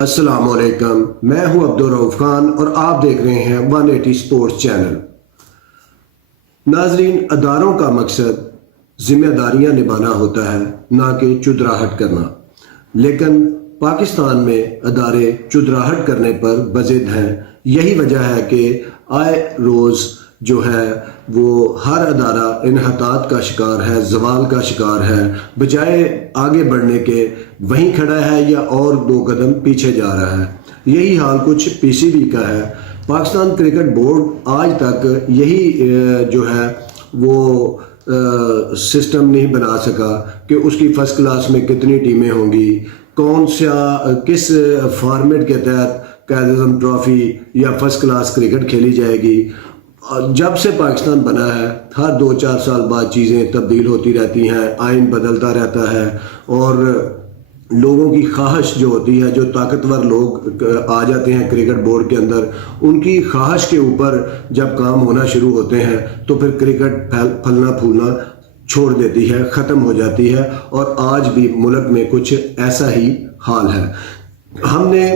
السلام علیکم، میں ہوں عبدالرؤف خان اور آپ دیکھ رہے ہیں 180 سپورٹس چینل۔ ناظرین، اداروں کا مقصد ذمہ داریاں نبھانا ہوتا ہے، نہ کہ چودراہٹ کرنا، لیکن پاکستان میں ادارے چودراہٹ کرنے پر بضد ہیں۔ یہی وجہ ہے کہ آئے روز جو ہے وہ ہر ادارہ انحطاط کا شکار ہے، زوال کا شکار ہے، بجائے آگے بڑھنے کے وہیں کھڑا ہے یا اور 2 قدم پیچھے جا رہا ہے۔ یہی حال کچھ پی سی بی کا ہے۔ پاکستان کرکٹ بورڈ آج تک یہی جو ہے وہ سسٹم نہیں بنا سکا کہ اس کی فرسٹ کلاس میں کتنی ٹیمیں ہوں گی، کون سا کس فارمیٹ کے تحت قائد اعظم ٹرافی یا فرسٹ کلاس کرکٹ کھیلی جائے گی۔ جب سے پاکستان بنا ہے ہر 2-4 سال بعد چیزیں تبدیل ہوتی رہتی ہیں، آئین بدلتا رہتا ہے، اور لوگوں کی خواہش جو ہوتی ہے، جو طاقتور لوگ آ جاتے ہیں کرکٹ بورڈ کے اندر، ان کی خواہش کے اوپر جب کام ہونا شروع ہوتے ہیں تو پھر کرکٹ پھلنا پھولنا چھوڑ دیتی ہے، ختم ہو جاتی ہے، اور آج بھی ملک میں کچھ ایسا ہی حال ہے۔ ہم نے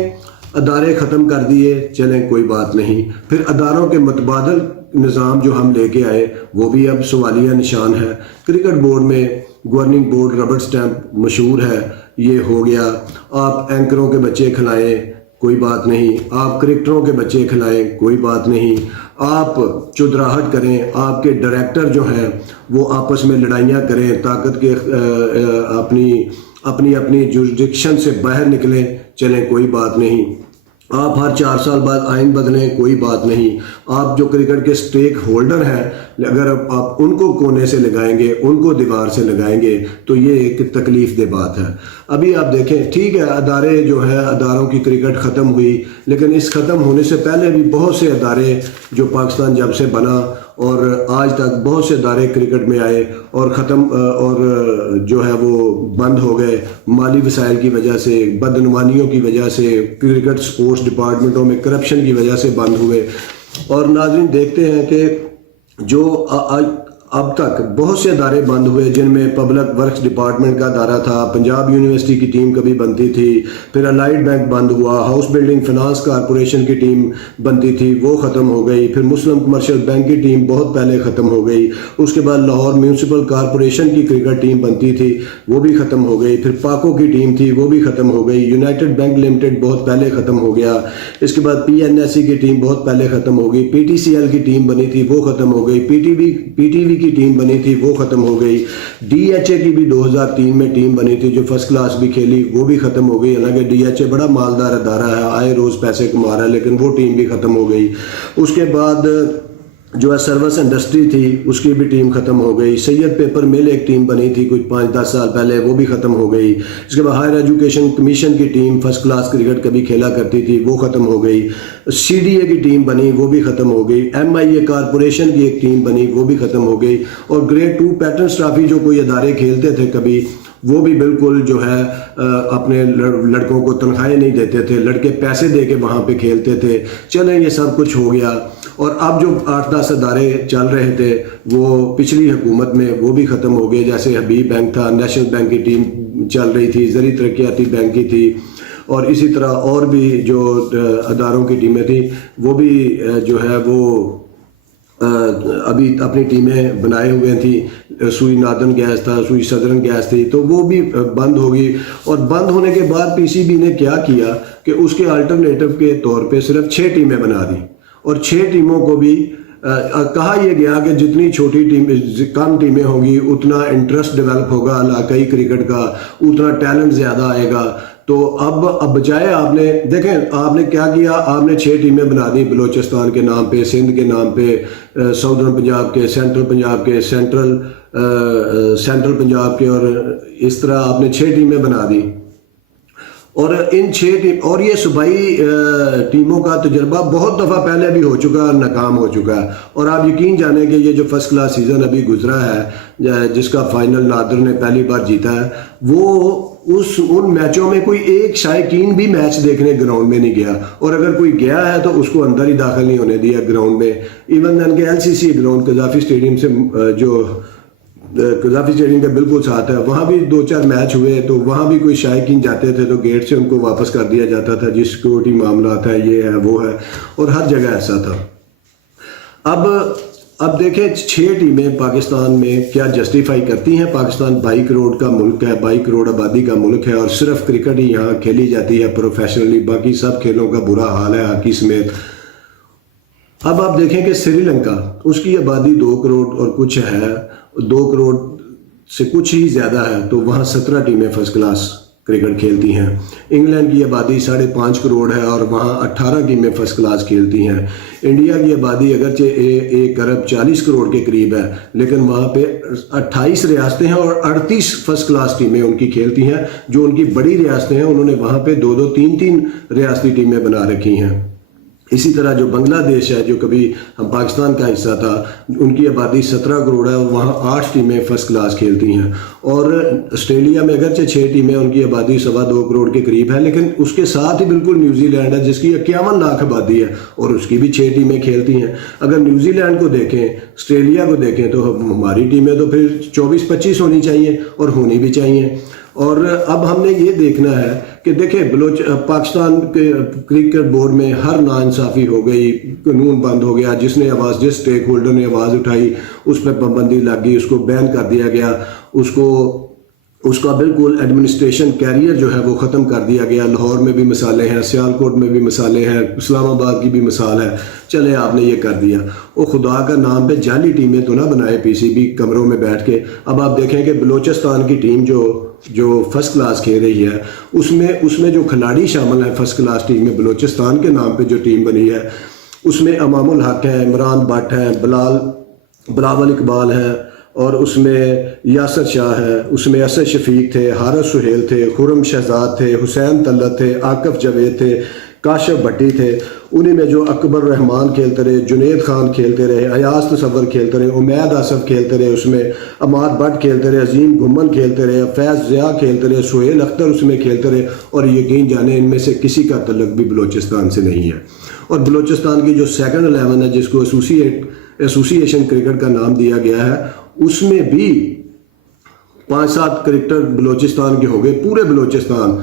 ادارے ختم کر دیے، چلیں کوئی بات نہیں، پھر اداروں کے متبادل نظام جو ہم لے کے آئے وہ بھی اب سوالیہ نشان ہے۔ کرکٹ بورڈ میں گورننگ بورڈ ربڑ سٹیمپ مشہور ہے، یہ ہو گیا۔ آپ اینکروں کے بچے کھلائیں، کوئی بات نہیں، آپ کرکٹروں کے بچے کھلائیں، کوئی بات نہیں، آپ چودراہٹ کریں، آپ کے ڈائریکٹر جو ہیں وہ آپس میں لڑائیاں کریں، طاقت کے اپنی جورسڈکشن سے باہر نکلیں، چلیں کوئی بات نہیں۔ آپ ہر 4 سال بعد آئین بدلیں، کوئی بات نہیں۔ آپ جو کرکٹ کے سٹیک ہولڈر ہیں، اگر آپ ان کو کونے سے لگائیں گے، ان کو دیوار سے لگائیں گے تو یہ ایک تکلیف دہ بات ہے۔ ابھی آپ دیکھیں، ٹھیک ہے ادارے جو ہے، اداروں کی کرکٹ ختم ہوئی، لیکن اس ختم ہونے سے پہلے بھی بہت سے ادارے جو پاکستان جب سے بنا اور آج تک بہت سے ادارے کرکٹ میں آئے اور ختم اور جو ہے وہ بند ہو گئے، مالی وسائل کی وجہ سے، بدعنوانیوں کی وجہ سے، کرکٹ سپورٹس ڈپارٹمنٹوں میں کرپشن کی وجہ سے بند ہوئے۔ اور ناظرین دیکھتے ہیں کہ جو اب تک بہت سے ادارے بند ہوئے، جن میں پبلک ورکس ڈپارٹمنٹ کا ادارہ تھا، پنجاب یونیورسٹی کی ٹیم کبھی بنتی تھی، پھر الائڈ بینک بند ہوا، ہاؤس بلڈنگ فنانس کارپوریشن کی ٹیم بنتی تھی وہ ختم ہو گئی، پھر مسلم کمرشل بینک کی ٹیم بہت پہلے ختم ہو گئی، اس کے بعد لاہور میونسپل کارپوریشن کی کرکٹ ٹیم بنتی تھی وہ بھی ختم ہو گئی، پھر پاکو کی ٹیم تھی وہ بھی ختم ہو گئی، یونائٹڈ بینک لمیٹڈ بہت پہلے ختم ہو گیا، اس کے بعد پی این ایس سی کی ٹیم بہت پہلے ختم ہو گئی، پی ٹی سی ایل کی ٹیم بنی تھی وہ ختم ہو گئی، پی ٹی وی کی ٹیم بنی تھی وہ ختم ہو گئی، ڈی ایچ اے کی بھی 2003 میں ٹیم بنی تھی جو فرسٹ کلاس بھی کھیلی وہ بھی ختم ہو گئی، حالانکہ ڈی ایچ اے بڑا مالدار ادارہ ہے، آئے روز پیسے کما رہا ہے، لیکن وہ ٹیم بھی ختم ہو گئی۔ اس کے بعد جو ہے سروس انڈسٹری تھی، اس کی بھی ٹیم ختم ہو گئی، سید پیپر مل ایک ٹیم بنی تھی کچھ 5-10 سال پہلے وہ بھی ختم ہو گئی، اس کے بعد ہائر ایجوکیشن کمیشن کی ٹیم فرسٹ کلاس کرکٹ کبھی کھیلا کرتی تھی وہ ختم ہو گئی، سی ڈی اے کی ٹیم بنی وہ بھی ختم ہو گئی، ایم آئی اے کارپوریشن کی ایک ٹیم بنی وہ بھی ختم ہو گئی، اور گریڈ 2 پیٹرنز ٹرافی جو کوئی ادارے کھیلتے تھے کبھی، وہ بھی بالکل جو ہے اپنے لڑکوں کو تنخواہیں نہیں دیتے تھے، لڑکے پیسے دے کے وہاں پہ کھیلتے تھے۔ چلیں یہ سب کچھ ہو گیا، اور اب جو 8-10 ادارے چل رہے تھے وہ پچھلی حکومت میں وہ بھی ختم ہو گئے، جیسے حبیب بینک تھا، نیشنل بینک کی ٹیم چل رہی تھی، زرعی ترقیاتی بینک کی تھی، اور اسی طرح اور بھی جو اداروں کی ٹیمیں تھیں وہ بھی جو ہے وہ ابھی اپنی ٹیمیں بنائے ہوئے تھیں، سوئی نادن گیس تھا، سوئی صدرن گیس تھی، تو وہ بھی بند ہوگی۔ اور بند ہونے کے بعد پی سی بی نے کیا کیا کہ اس کے الٹرنیٹو کے طور پہ صرف 6 ٹیمیں بنا دیں، اور 6 ٹیموں کو بھی کہا یہ گیا کہ جتنی چھوٹی ٹیم کم ٹیمیں ہوں گی اتنا انٹرسٹ ڈیولپ ہوگا علاقائی کرکٹ کا، اتنا ٹیلنٹ زیادہ آئے گا۔ تو اب بجائے آپ نے دیکھیں آپ نے کیا کیا، آپ نے 6 ٹیمیں بنا دی، بلوچستان کے نام پہ، سندھ کے نام پہ، ساؤدرن پنجاب کے، سینٹرل پنجاب کے، سینٹرل پنجاب کے، اور اس طرح آپ نے 6 ٹیمیں بنا دی۔ اور ان 6 ٹیم اور یہ صوبائی ٹیموں کا تجربہ بہت دفعہ پہلے بھی ہو چکا ہے، ناکام ہو چکا ہے، اور آپ یقین جانیں کہ یہ جو فرسٹ کلاس سیزن ابھی گزرا ہے جس کا فائنل نادر نے پہلی بار جیتا ہے، وہ ان میچوں میں کوئی ایک شائقین بھی میچ دیکھنے گراؤنڈ میں نہیں گیا، اور اگر کوئی گیا ہے تو اس کو اندر ہی داخل نہیں ہونے دیا گراؤنڈ میں۔ ایون دین کہ L C C ground Gaddafi stadium سے جو قذافی اسٹیڈیم کے بالکل ساتھ ہے، وہاں بھی 2-4 میچ ہوئے تو وہاں بھی کوئی شائقین جاتے تھے تو گیٹ سے ان کو واپس کر دیا جاتا تھا، جس سیکورٹی معاملات ہے، یہ ہے وہ ہے، اور ہر جگہ ایسا تھا۔ اب دیکھیں 6 ٹیمیں پاکستان میں کیا جسٹیفائی کرتی ہیں۔ پاکستان 22 کروڑ کا ملک ہے، 22 کروڑ آبادی کا ملک ہے، اور صرف کرکٹ ہی یہاں کھیلی جاتی ہے پروفیشنلی، باقی سب کھیلوں کا برا حال ہے، ہاکی سمیت۔ اب آپ دیکھیں کہ سری لنکا، اس کی آبادی 2 کروڑ اور کچھ ہے، 2 کروڑ سے کچھ ہی زیادہ ہے، تو وہاں 17 ٹیمیں فرسٹ کلاس کرکٹ کھیلتی ہیں۔ انگلینڈ کی آبادی 5.5 کروڑ ہے اور وہاں 18 ٹیمیں فرسٹ کلاس کھیلتی ہیں۔ انڈیا کی آبادی اگرچہ 1 ارب 40 کروڑ کے قریب ہے، لیکن وہاں پہ 28 ریاستیں ہیں اور 38 فرسٹ کلاس ٹیمیں ان کی کھیلتی ہیں۔ جو ان کی بڑی ریاستیں ہیں انہوں نے وہاں پہ 2-2, 3-3 ریاستی ٹیمیں بنا رکھی ہیں۔ اسی طرح جو بنگلہ دیش ہے، جو کبھی ہم پاکستان کا حصہ تھا، ان کی آبادی 17 کروڑ ہے اور وہاں 8 ٹیمیں فرسٹ کلاس کھیلتی ہیں۔ اور آسٹریلیا میں اگرچہ 6 ٹیمیں، ان کی آبادی 2.25 کروڑ کے قریب ہے، لیکن اس کے ساتھ ہی بالکل نیوزی لینڈ ہے جس کی 51 لاکھ آبادی ہے اور اس کی بھی 6 ٹیمیں کھیلتی ہیں۔ اگر نیوزی لینڈ کو دیکھیں، آسٹریلیا کو دیکھیں، تو ہماری ٹیمیں تو پھر 24-25 ہونی چاہیے اور ہونی بھی چاہیے۔ اور اب ہم نے یہ دیکھنا ہے کہ دیکھیں پاکستان کے کرکٹ بورڈ میں ہر ناانصافی ہو گئی، قانون بند ہو گیا، جس اسٹیک ہولڈر نے آواز اٹھائی اس پہ پابندی لگ گئی، اس کو بین کر دیا گیا، اس کا بالکل ایڈمنسٹریشن کیریئر جو ہے وہ ختم کر دیا گیا۔ لاہور میں بھی مثالیں ہیں، سیالکوٹ میں بھی مثالیں ہیں، اسلام آباد کی بھی مثال ہے، چلے آپ نے یہ کر دیا۔ وہ خدا کا نام پہ جعلی ٹیمیں تو نہ بنائے پی سی بی کمروں میں بیٹھ کے۔ اب آپ دیکھیں کہ بلوچستان کی ٹیم جو فرسٹ کلاس کھیل رہی ہے، اس میں جو کھلاڑی شامل ہیں فرسٹ کلاس ٹیم میں، بلوچستان کے نام پہ جو ٹیم بنی ہے، اس میں امام الحق ہیں، عمران بٹ ہیں، بلاول اقبال ہیں، اور اس میں یاسر شاہ ہے، اس میں اسد شفیق تھے، حارث سہیل تھے، خرم شہزاد تھے، حسین طلت تھے، عاقف جاوید تھے، کاشف بھٹی تھے۔ انہی میں جو اکبر رحمان کھیلتے رہے، جنید خان کھیلتے رہے، ایاز تصور کھیلتے رہے، امید آصف کھیلتے رہے، اس میں عماد بٹ کھیلتے رہے، عظیم گھمن کھیلتے رہے، فیض ضیاء کھیلتے رہے، سہیل اختر اس میں کھیلتے رہے، اور یقین جانے ان میں سے کسی کا تعلق بھی بلوچستان سے نہیں ہے۔ اور بلوچستان کی جو سیکنڈ 11 ہے، جس کو ایسوسی ایشن کرکٹ کا نام دیا گیا ہے، اس میں بھی 5-7 کرکٹر بلوچستان کے ہو گئے، پورے بلوچستان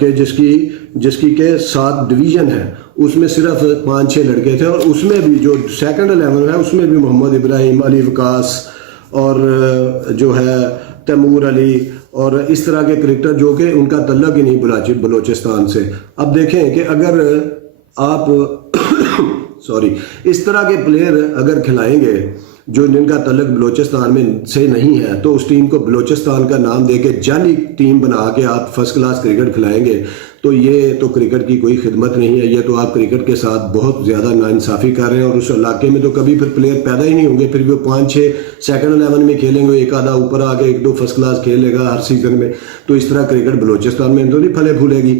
کے، جس کی کہ 7 ڈویژن ہے، اس میں صرف 5-6 لڑکے تھے، اور اس میں بھی جو سیکنڈ 11 ہے، اس میں بھی محمد ابراہیم، علی وقاص، اور جو ہے تیمور علی، اور اس طرح کے کرکٹر جو کہ ان کا تعلق ہی نہیں بلوچستان سے۔ اب دیکھیں کہ اگر آپ اس طرح کے پلیئر اگر کھلائیں گے جن کا تعلق بلوچستان میں سے نہیں ہے، تو اس ٹیم کو بلوچستان کا نام دے کے جعلی ٹیم بنا کے آپ فرسٹ کلاس کرکٹ کھلائیں گے، تو یہ تو کرکٹ کی کوئی خدمت نہیں ہے، یہ تو آپ کرکٹ کے ساتھ بہت زیادہ ناانصافی کر رہے ہیں، اور اس علاقے میں تو کبھی پھر پلیئر پیدا ہی نہیں ہوں گے، پھر وہ 5-6 سیکنڈ 11 میں کھیلیں گے، ایک آدھا اوپر آ کے 1-2 فرسٹ کلاس کھیل لے گا ہر سیزن میں، تو اس طرح کرکٹ بلوچستان میں تو نہیں پھلے پھولے گی۔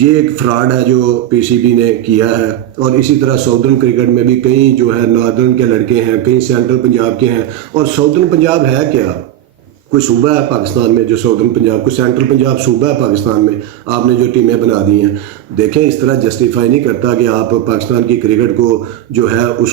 یہ ایک فراڈ ہے جو پی سی بی نے کیا ہے۔ اور اسی طرح ساؤدرن کرکٹ میں بھی کئی جو ہے ناردرن کے لڑکے ہیں، کئی سینٹرل پنجاب کے ہیں، اور ساؤدرن پنجاب ہے کیا؟ کوئی صوبہ ہے پاکستان میں جو ساؤدرن پنجاب، کوئی سینٹرل پنجاب صوبہ ہے پاکستان میں؟ آپ نے جو ٹیمیں بنا دی ہیں، دیکھیں اس طرح جسٹیفائی نہیں کرتا کہ آپ پاکستان کی کرکٹ کو جو ہے اس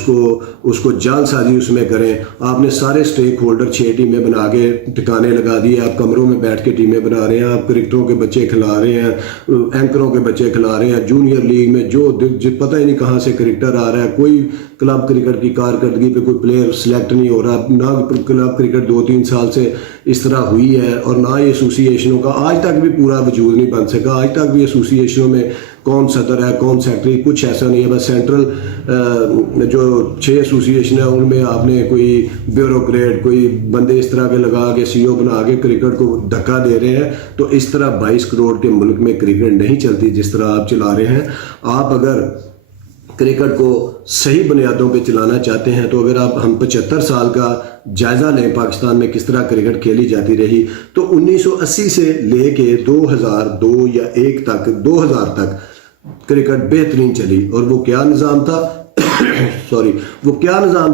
کو جال سازی اس میں کریں۔ آپ نے سارے سٹیک ہولڈر 6 ٹیمیں بنا کے ٹھکانے لگا دیے، آپ کمروں میں بیٹھ کے ٹیمیں بنا رہے ہیں، آپ کرکٹروں کے بچے کھلا رہے ہیں، اینکروں کے بچے کھلا رہے ہیں، جونیئر لیگ میں جو پتہ ہی نہیں کہاں سے کرکٹر آ رہا ہے، کوئی کلب کرکٹ کی کارکردگی پہ کوئی پلیئر سلیکٹ نہیں ہو رہا، نہ کلب کرکٹ 2-3 سال سے اس طرح ہوئی ہے، اور نہ ہی ایسوسی ایشنوں کا آج تک بھی پورا وجود نہیں بن سکا۔ آج تک بھی ایسوسی ایشنوں میں کون صدر ہے، کون سیکرٹری، کچھ ایسا نہیں ہے۔ بس سینٹرل جو 6 ایسوسی ایشن ہیں ان میں آپ نے کوئی بیوروکریٹ، کوئی بندے اس طرح کے لگا کے سی او بنا کے کرکٹ کو دھکا دے رہے ہیں۔ تو اس طرح 22 کروڑ کے ملک میں کرکٹ نہیں چلتی جس طرح آپ چلا رہے ہیں۔ آپ اگر کرکٹ کو صحیح بنیادوں پہ چلانا چاہتے ہیں تو اگر ہم 75 سال کا جائزہ لیں پاکستان میں کس طرح کرکٹ کھیلی جاتی رہی، تو 1980 سے لے کے 2002 یا 1 تک 2000 تک کرکٹ بہترین چلی۔ اور وہ کیا نظام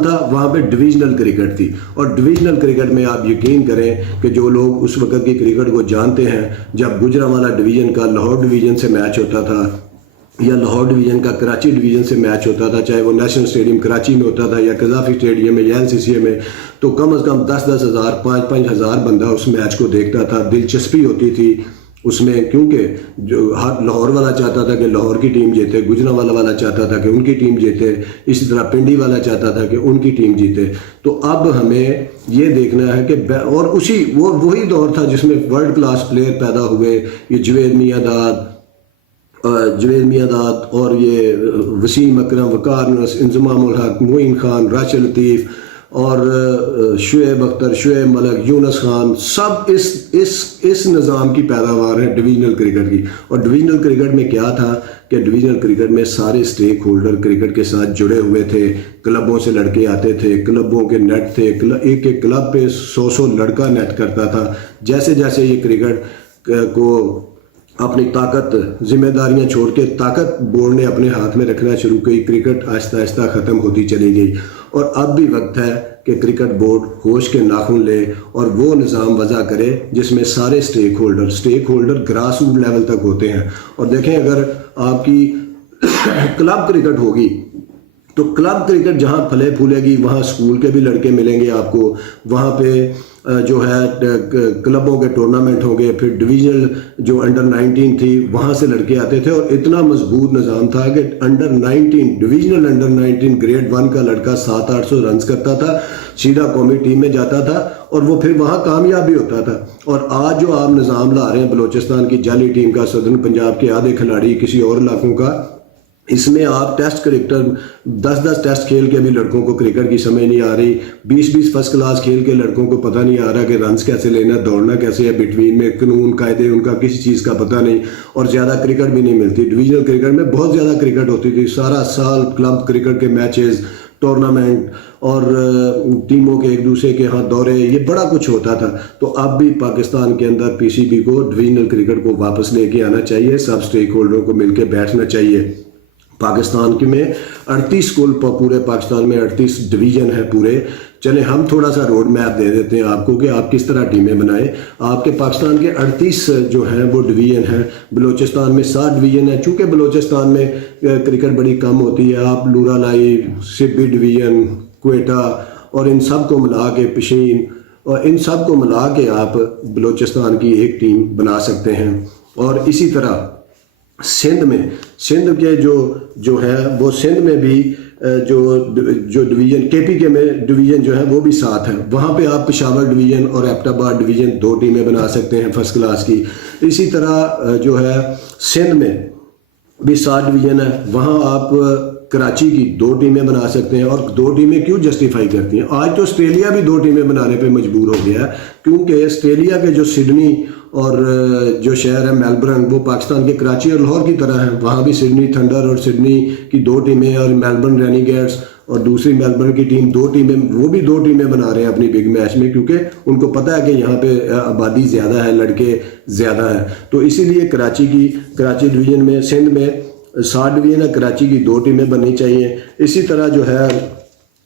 تھا وہاں پہ ڈویژنل کرکٹ تھی، اور ڈویژنل کرکٹ میں آپ یقین کریں کہ جو لوگ اس وقت کی کرکٹ کو جانتے ہیں، جب گجرانوالہ ڈویژن کا لاہور ڈویژن سے میچ ہوتا تھا یا لاہور ڈویژن کا کراچی ڈویژن سے میچ ہوتا تھا، چاہے وہ نیشنل اسٹیڈیم کراچی میں ہوتا تھا یا قذافی اسٹیڈیم میں یا LCCA میں، تو کم از کم 10-10 ہزار 5-5 ہزار بندہ اس میچ کو دیکھتا تھا. دلچسپی ہوتی تھی اس میں، کیونکہ جو ہر لاہور والا چاہتا تھا کہ لاہور کی ٹیم جیتے، گجرانوالہ والا چاہتا تھا کہ ان کی ٹیم جیتے، اسی طرح پنڈی والا چاہتا تھا کہ ان کی ٹیم جیتے. تو اب ہمیں یہ دیکھنا ہے کہ اور وہی دور تھا جس میں ورلڈ کلاس پلیئر پیدا ہوئے. یہ جوید میاں داد اور یہ وسیم اکرم، وقار یونس، انضمام الحق، معین خان، راشد لطیف اور شعیب اختر، شعیب ملک، یونس خان، سب اس نظام کی پیداوار ہے ڈویژنل کرکٹ کی. اور ڈویژنل کرکٹ میں کیا تھا کہ ڈویژنل کرکٹ میں سارے سٹیک ہولڈر کرکٹ کے ساتھ جڑے ہوئے تھے. کلبوں سے لڑکے آتے تھے، کلبوں کے نیٹ تھے، ایک ایک کلب پہ 100 لڑکا نیٹ کرتا تھا. جیسے جیسے یہ کرکٹ کو اپنی طاقت، ذمہ داریاں چھوڑ کے طاقت بورڈ نے اپنے ہاتھ میں رکھنا شروع کی، کرکٹ آہستہ آہستہ ختم ہوتی چلی گئی. اور اب بھی وقت ہے کہ کرکٹ بورڈ ہوش کے ناخن لے اور وہ نظام وضع کرے جس میں سارے سٹیک ہولڈر گراس روٹ لیول تک ہوتے ہیں. اور دیکھیں اگر آپ کی کلب کرکٹ ہوگی تو کلب کرکٹ جہاں پھلے پھولے گی وہاں اسکول کے بھی لڑکے ملیں گے آپ کو، وہاں پہ جو ہے کلبوں کے ٹورنامنٹ ہوں گے. پھر ڈویژنل جو انڈر-19 تھی وہاں سے لڑکے آتے تھے، اور اتنا مضبوط نظام تھا کہ ڈویژنل انڈر-19 گریڈ 1 کا لڑکا 700-800 رنز کرتا تھا، سیدھا قومی ٹیم میں جاتا تھا اور وہ پھر وہاں کامیاب بھی ہوتا تھا. اور آج جو آپ نظام لا رہے ہیں بلوچستان کی جعلی ٹیم کا، سدرن پنجاب کے آدھے کھلاڑی کسی اور علاقوں کا، اس میں آپ ٹیسٹ کرکٹر 10 ٹیسٹ کھیل کے بھی لڑکوں کو کرکٹ کی سمجھ نہیں آ رہی، 20 فرسٹ کلاس کھیل کے لڑکوں کو پتہ نہیں آ رہا کہ رنز کیسے لینا، دوڑنا کیسے ہے، بٹوین میں قانون قاعدے ان کا کسی چیز کا پتہ نہیں، اور زیادہ کرکٹ بھی نہیں ملتی. ڈویژنل کرکٹ میں بہت زیادہ کرکٹ ہوتی تھی، سارا سال کلب کرکٹ کے میچز، ٹورنامنٹ اور ٹیموں کے ایک دوسرے کے ہاں دورے، یہ بڑا کچھ ہوتا تھا. تو اب بھی پاکستان کے اندر PCB کو ڈویژنل کرکٹ کو واپس لے کے آنا چاہیے، سب سٹیک ہولڈروں کو مل کے بیٹھنا چاہیے. پاکستان کی میں 38 پورے پاکستان میں 38 ڈویژن ہے پورے. چلیں ہم تھوڑا سا روڈ میپ دے دیتے ہیں آپ کو کہ آپ کس طرح ٹیمیں بنائیں. آپ کے پاکستان کے 38 جو ہیں وہ ڈویژن ہیں. بلوچستان میں 7 ڈویژن ہیں. چونکہ بلوچستان میں کرکٹ بڑی کم ہوتی ہے، آپ لورا لائی، سبی ڈویژن، کوئٹہ اور ان سب کو ملا کے، پشین اور ان سب کو ملا کے آپ بلوچستان کی ایک ٹیم بنا سکتے ہیں. اور اسی طرح سندھ کے جو ہے وہ سندھ میں بھی جو ڈویژن KP کے میں ڈویژن جو ہے وہ بھی 7 ہیں. وہاں پہ آپ پشاور ڈویژن اور ایبٹ آباد ڈویژن 2 ٹیمیں بنا سکتے ہیں فرسٹ کلاس کی. اسی طرح جو ہے سندھ میں بھی 7 ڈویژن ہے، وہاں آپ کراچی کی 2 ٹیمیں بنا سکتے ہیں. اور 2 ٹیمیں کیوں جسٹیفائی کرتی ہیں؟ آج تو آسٹریلیا بھی 2 ٹیمیں بنانے پہ مجبور ہو گیا ہے، کیونکہ آسٹریلیا کے جو سڈنی اور جو شہر ہے میلبرن، وہ پاکستان کے کراچی اور لاہور کی طرح ہیں. وہاں بھی سڈنی تھنڈر اور سڈنی کی 2 ٹیمیں، اور میلبرن رینیگیٹس اور دوسری میلبرن کی ٹیم 2 ٹیمیں، وہ بھی 2 ٹیمیں بنا رہے ہیں اپنی بگ میچ میں، کیونکہ ان کو پتہ ہے کہ یہاں پہ آبادی زیادہ ہے، لڑکے زیادہ ہیں. تو اسی لیے کراچی ڈویژن میں، سندھ میں 7 ڈویژن ہے، کراچی کی 2 ٹیمیں بننی چاہیے. اسی طرح جو ہے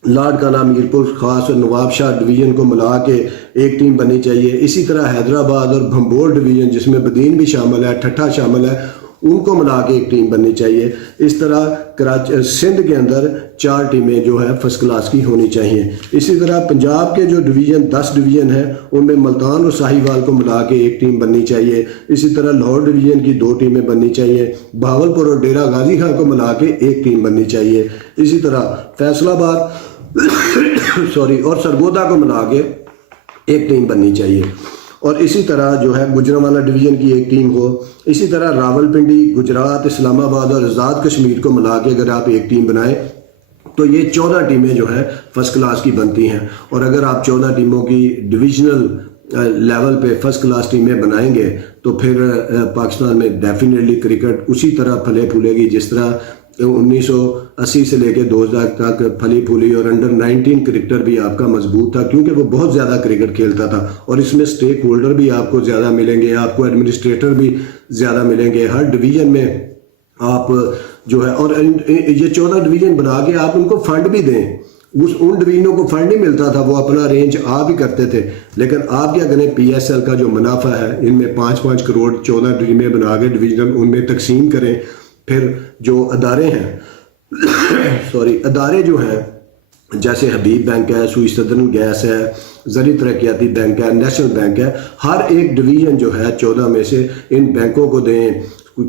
لاڑکانہ، میرپور خاص اور نواب شاہ ڈویژن کو ملا کے ایک ٹیم بننی چاہیے. اسی طرح حیدرآباد اور بھمبور ڈویژن جس میں بدین بھی شامل ہے، ٹھٹھا شامل ہے، ان کو ملا کے ایک ٹیم بننی چاہیے. اس طرح سندھ کے اندر 4 ٹیمیں جو ہے فرسٹ کلاس کی ہونی چاہیے. اسی طرح پنجاب کے جو ڈویژن 10 ڈویژن ہیں ان میں ملتان اور ساہیوال کو ملا کے ایک ٹیم بننی چاہیے. اسی طرح لاہور ڈویژن کی 2 ٹیمیں بننی چاہیے. بہاولپور اور ڈیرہ غازی خان کو ملا کے ایک ٹیم بننی چاہیے. اسی طرح فیصل آباد اور سرگودا کو ملا کے ایک ٹیم بننی چاہیے. اور اسی طرح جو ہے گجرانوالہ ڈویژن کی ایک ٹیم ہو. اسی طرح راولپنڈی، گجرات، اسلام آباد اور آزاد کشمیر کو ملا کے اگر آپ ایک ٹیم بنائیں تو یہ 14 ٹیمیں جو ہیں فرسٹ کلاس کی بنتی ہیں. اور اگر آپ 14 ٹیموں کی ڈویژنل لیول پہ فرسٹ کلاس ٹیمیں بنائیں گے تو پھر پاکستان میں ڈیفینیٹلی کرکٹ اسی طرح پھلے پھولے گی جس طرح 1980 سے لے کے 2000 تک پھلی پھولی. اور انڈر-19 کرکٹر بھی آپ کا مضبوط تھا کیونکہ وہ بہت زیادہ کرکٹ کھیلتا تھا. اور اس میں سٹیک ہولڈر بھی آپ کو زیادہ ملیں گے، آپ کو ایڈمنسٹریٹر بھی زیادہ ملیں گے. ہر ڈویژن میں آپ جو ہے، اور یہ 14 ڈویژن بنا کے آپ ان کو فنڈ بھی دیں. ان ڈویژنوں کو فنڈ نہیں ملتا تھا، وہ اپنا رینج آپ ہی کرتے تھے. لیکن آپ کیا کریں، PSL کا جو منافع ہے ان میں 5-5 کروڑ 14 ٹیمیں بنا کے ڈویژنل ان میں تقسیم کریں. پھر جو ادارے ہیں ادارے جو ہیں جیسے حبیب بینک ہے، سوئی صدرن گیس ہے، زرعی ترقیاتی بینک ہے، نیشنل بینک ہے، ہر ایک ڈویژن جو ہے 14 میں سے ان بینکوں کو دیں،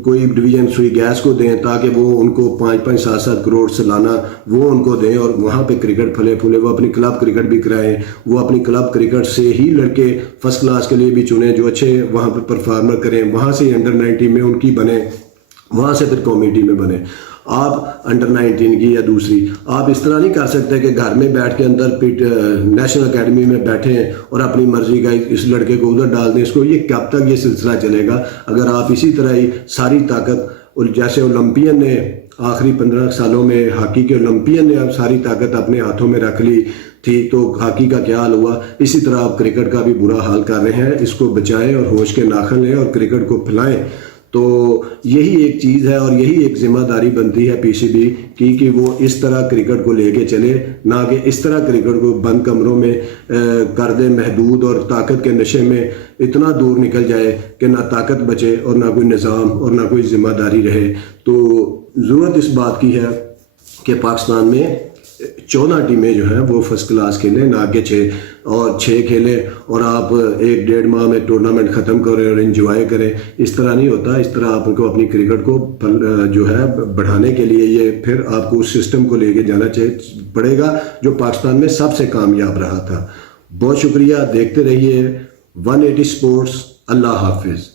کوئی ڈویژن سوئی گیس کو دیں تاکہ وہ ان کو 5-5 7-7 کروڑ سالانہ وہ ان کو دیں، اور وہاں پہ کرکٹ پھلے پھولے، وہ اپنی کلب کرکٹ بھی کرائیں، وہ اپنی کلب کرکٹ سے ہی لڑکے فرسٹ کلاس کے لیے بھی چنیں جو اچھے وہاں پہ پرفارمر کریں، وہاں سے انڈر 19 میں ان کی بنے، وہاں سے پھر قومی ٹیم میں بنے۔ آپ انڈر 19 کی یا دوسری آپ اس طرح نہیں کر سکتے کہ گھر میں بیٹھ کے اندر نیشنل اکیڈمی میں بیٹھیں اور اپنی مرضی کا اس لڑکے کو ادھر ڈال دیں، اس کو یہ کب تک یہ سلسلہ چلے گا؟ اگر آپ اسی طرح ہی ساری طاقت، اور جیسے اولمپئن نے آخری 15 سالوں میں ہاکی کے اولمپئن نے اب ساری طاقت اپنے ہاتھوں میں رکھ لی تھی، تو ہاکی کا کیا حال ہوا؟ اسی طرح آپ کرکٹ کا بھی برا حال کر رہے ہیں۔ اس کو بچائیں اور ہوش کے ناخن لیں اور کرکٹ کو پھیلائیں۔ تو یہی ایک چیز ہے اور یہی ایک ذمہ داری بنتی ہے پی سی بی کی کہ وہ اس طرح کرکٹ کو لے کے چلے، نہ کہ اس طرح کرکٹ کو بند کمروں میں کر دے، محدود اور طاقت کے نشے میں اتنا دور نکل جائے کہ نہ طاقت بچے اور نہ کوئی نظام اور نہ کوئی ذمہ داری رہے۔ تو ضرورت اس بات کی ہے کہ پاکستان میں 14 ٹیمیں جو ہیں وہ فرسٹ کلاس کھیلیں، نہ کہ 6 کھیلیں اور آپ 1-1.5 ماہ میں ٹورنامنٹ ختم کریں اور انجوائے کریں۔ اس طرح نہیں ہوتا۔ اس طرح آپ کو اپنی کرکٹ کو جو ہے بڑھانے کے لیے یہ پھر آپ کو اس سسٹم کو لے کے جانا پڑے گا جو پاکستان میں سب سے کامیاب رہا تھا۔ بہت شکریہ، دیکھتے رہیے 180 اسپورٹس۔ اللہ حافظ۔